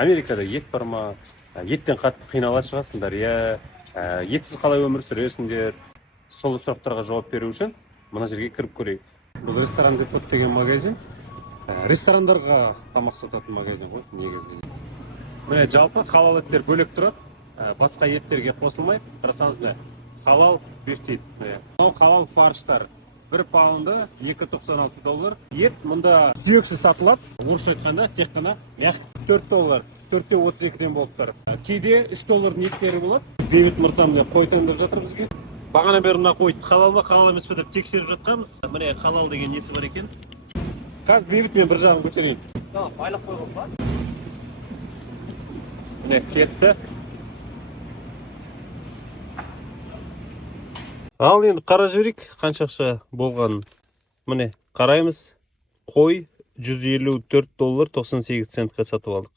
Америкада ет бар ма? Еттен қатты қиналатын шығарсыңдар, иә. Етсіз қалай өмір сүресіңдер? Сол сұрақтарға жауап беру үшін мына жерге кіріп көрейік. Бұл ресторан Дефот деген магазин. Ресторандарға тамақ сататын магазин ғой, негізі. Міне жалпы халал еттер бөлек тұрады. Басқа еттерге қосылмайды. Қарасаңыз міне халал бифтейт. Мынау халал фарштар. 1 паунды $2.96. Ет мұнда сүйексіз сатылады. Орысша айтқанда тек қана $4. 4.32-ден болып тұр. Кейде $3 еттері болады. Бейбіт мырзам қой таңдап жатыр бізге. Бағана бері мына қой халал ма, халал емес пе деп тексеріп жатқанбыз. Міне халал деген несі бар екен. Қазір бейбіт мен бір жағын көтерейін. Байлап қойған ба? Міне кетті. Ал енді қара жіберейік, қанша ақша болғанын. Міне қараймыз. Қой $154.98 сатып алдық.